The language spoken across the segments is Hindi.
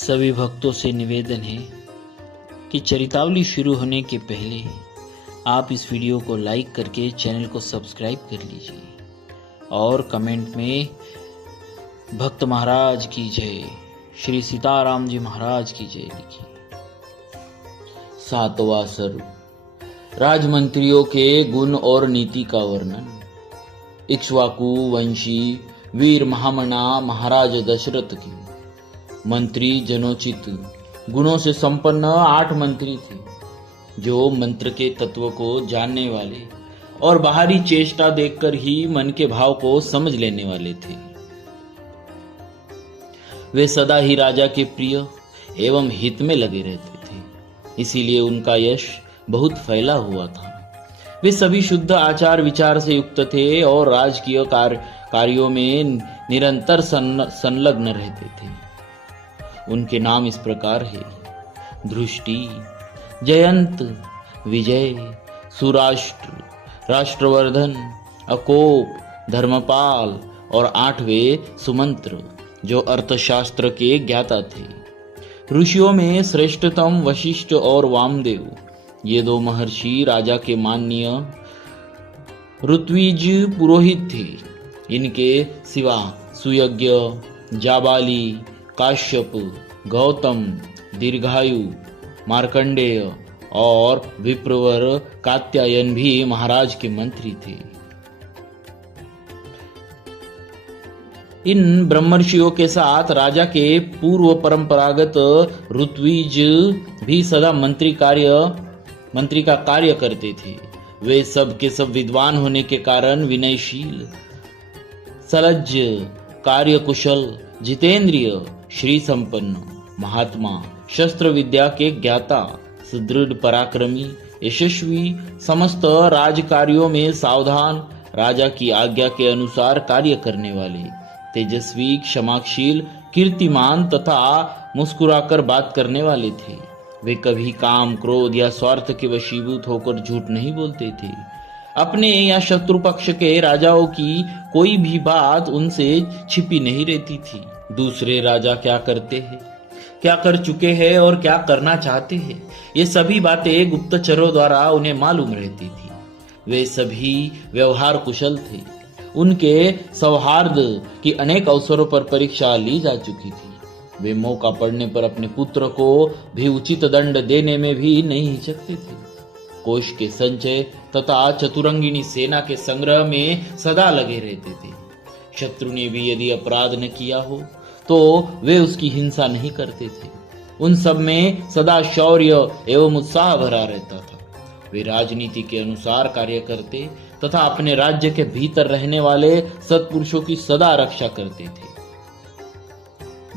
सभी भक्तों से निवेदन है कि चरितावली शुरू होने के पहले आप इस वीडियो को लाइक करके चैनल को सब्सक्राइब कर लीजिए और कमेंट में भक्त महाराज की जय, श्री सीताराम जी महाराज की जय लिखिए। सातवां सर्ग, राजमंत्रियों के गुण और नीति का वर्णन। इक्ष्वाकु वंशी वीर महामना महाराज दशरथ की मंत्री जनोचित गुणों से संपन्न 8 मंत्री थे, जो मंत्र के तत्व को जानने वाले और बाहरी चेष्टा देखकर ही मन के भाव को समझ लेने वाले थे। वे सदा ही राजा के प्रिय एवं हित में लगे रहते थे, इसीलिए उनका यश बहुत फैला हुआ था। वे सभी शुद्ध आचार विचार से युक्त थे और राजकीय कार्यों में निरंतर संलग्न रहते थे। उनके नाम इस प्रकार है: धृष्टि, जयंत, विजय, सुराष्ट्र, राष्ट्रवर्धन, अकोप, धर्मपाल और 8वें सुमंत्र, जो अर्थशास्त्र के ज्ञाता थे। ऋषियों में श्रेष्ठतम वशिष्ठ और वामदेव, ये 2 महर्षि राजा के माननीय ऋत्विज पुरोहित थे। इनके सिवा सुयज्ञ, जाबाली, काश्यप, गौतम, दीर्घायु, मार्कंडेय और विप्रवर कात्यायन भी महाराज के मंत्री थे। इन ब्रह्मर्षियों के साथ राजा के पूर्व परंपरागत ऋत्विज भी सदा मंत्री का कार्य करते थे। वे सब के सब विद्वान होने के कारण विनयशील, सलज्ज, कार्यकुशल, जितेंद्रिय, श्री संपन्न, महात्मा, शस्त्र विद्या के ज्ञाता, सुदृढ़ पराक्रमी, यशस्वी, समस्त राज कार्यों में सावधान, राजा की आज्ञा के अनुसार कार्य करने वाले, तेजस्वी, क्षमाशील, कीर्तिमान तथा मुस्कुराकर बात करने वाले थे। वे कभी काम, क्रोध या स्वार्थ के वशीभूत होकर झूठ नहीं बोलते थे। अपने या शत्रु पक्ष के राजाओं की कोई भी बात उनसे छिपी नहीं रहती थी। दूसरे राजा क्या करते हैं, क्या कर चुके हैं और क्या करना चाहते हैं, ये सभी बातें गुप्तचरों द्वारा उन्हें मालूम रहती थी। वे सभी व्यवहार कुशल थे। उनके सौहार्द की अनेक अवसरों पर परीक्षा ली जा चुकी थी। वे मौका पड़ने पर अपने पुत्र को भी उचित दंड देने में भी नहीं हिचकते थे। कोष के संचय तथा चतुरंगिनी सेना के संग्रह में सदा लगे रहते थे। शत्रु ने भी यदि अपराध न किया हो तो वे उसकी हिंसा नहीं करते थे। उन सब में सदा शौर्य एवं उत्साह भरा रहता था। वे राजनीति के अनुसार कार्य करते तथा अपने राज्य के भीतर रहने वाले सत्पुरुषों की सदा रक्षा करते थे।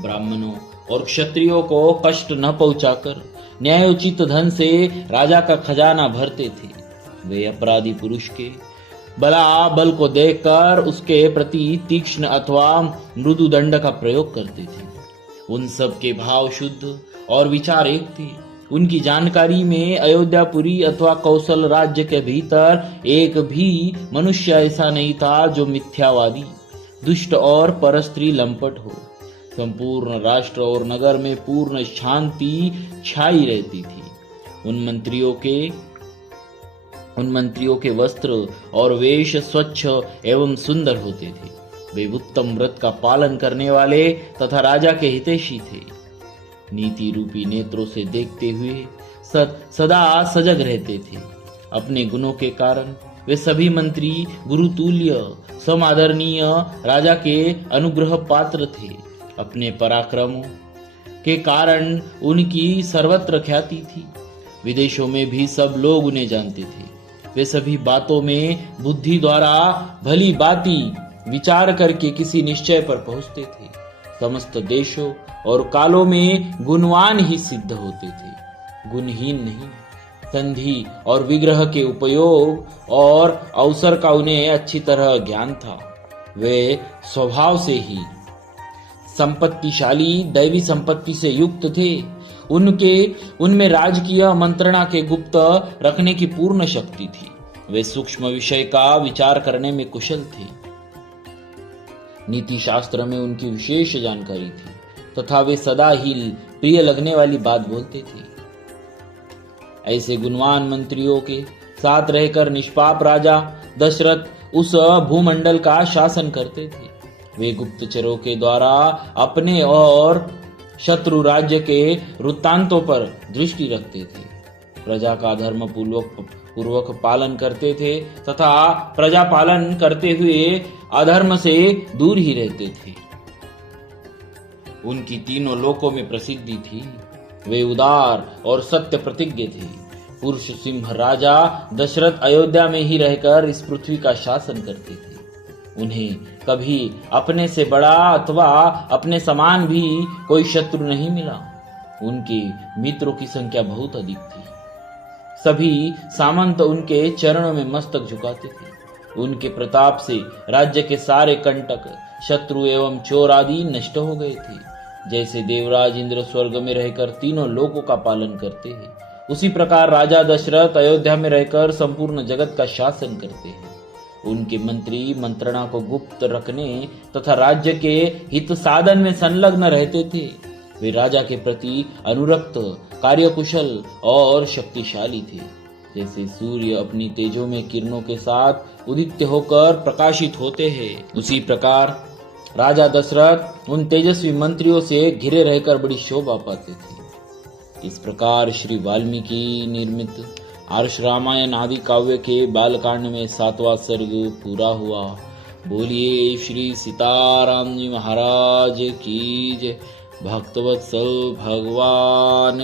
ब्राह्मणों और क्षत्रियों को कष्ट न पहुंचाकर न्यायोचित धन से राजा का खजाना भरते थे। वे अपराधी पुरुष के बल को देखकर उसके प्रति तीक्ष्ण अथवा मृदु दंड का प्रयोग करते थे। उन सब के भाव शुद्ध और विचार एक थे। उनकी जानकारी में अयोध्यापुरी अथवा कौशल राज्य के भीतर एक भी मनुष्य ऐसा नहीं था जो मिथ्यावादी, दुष्ट और परस्त्री लंपट हो। संपूर्ण राष्ट्र और नगर में पूर्ण शांति छाई रहती थी। उन मंत्रियों के वस्त्र और वेश स्वच्छ एवं सुंदर होते थे। वे उत्तम व्रत का पालन करने वाले तथा राजा के हितैषी थे। नीति रूपी नेत्रों से देखते हुए सदा सजग रहते थे। अपने गुणों के कारण वे सभी मंत्री गुरुतुल्य, समादरणीय, राजा के अनुग्रह पात्र थे। अपने पराक्रमों के कारण उनकी सर्वत्र ख्याति थी। विदेशों में भी सब लोग उन्हें जानते थे। वे सभी बातों में बुद्धि द्वारा भली बाती विचार करके किसी निश्चय पर पहुंचते थे। समस्त देशों और कालों में गुणवान ही सिद्ध होते थे, गुणहीन नहीं। संधि और विग्रह के उपयोग और अवसर का उन्हें अच्छी तरह ज्ञान था। वे स्वभाव से ही संपत्तिशाली, दैवी संपत्ति से युक्त थे। उनमें राजकीय मंत्रणा के गुप्त रखने की पूर्ण शक्ति थी। वे सूक्ष्म विषय का विचार करने में कुशल थे। नीति शास्त्र में उनकी विशेष जानकारी थी तथा वे सदा ही प्रिय लगने वाली बात बोलते थे। ऐसे गुणवान मंत्रियों के साथ रहकर निष्पाप राजा दशरथ उस भूमंडल का शासन करते थे। वे गुप्तचरों के द्वारा अपने और शत्रु राज्य के वृत्तांतों पर दृष्टि रखते थे, प्रजा का धर्म पूर्वक पालन करते थे तथा प्रजा पालन करते हुए अधर्म से दूर ही रहते थे। उनकी तीनों लोकों में प्रसिद्धि थी। वे उदार और सत्य प्रतिज्ञ थे। पुरुष सिंह राजा दशरथ अयोध्या में ही रहकर इस पृथ्वी का शासन करते थे। उन्हें कभी अपने से बड़ा अथवा अपने समान भी कोई शत्रु नहीं मिला। उनके मित्रों की संख्या बहुत अधिक थी। सभी सामंत उनके चरणों में मस्तक झुकाते थे। उनके प्रताप से राज्य के सारे कंटक, शत्रु एवं चोर आदि नष्ट हो गए थे। जैसे देवराज इंद्र स्वर्ग में रहकर तीनों लोकों का पालन करते हैं, उसी प्रकार राजा दशरथ अयोध्या में रहकर संपूर्ण जगत का शासन करते हैं। उनके मंत्री मंत्रणा को गुप्त रखने तथा राज्य के हित साधन में संलग्न रहते थे। वे राजा के प्रति अनुरक्त, कार्यकुशल और शक्तिशाली थे। जैसे सूर्य अपनी तेजों में किरणों के साथ उदित होकर प्रकाशित होते हैं, उसी प्रकार राजा दशरथ उन तेजस्वी मंत्रियों से घिरे रहकर बड़ी शोभा पाते थे। इस प्रकार श्री वाल्मीकि निर्मित आर्ष रामायण आदि काव्य के बालकांड में 7वां सर्ग पूरा हुआ। बोलिए श्री सीताराम जी महाराज की जय। भक्तवत्सल भगवान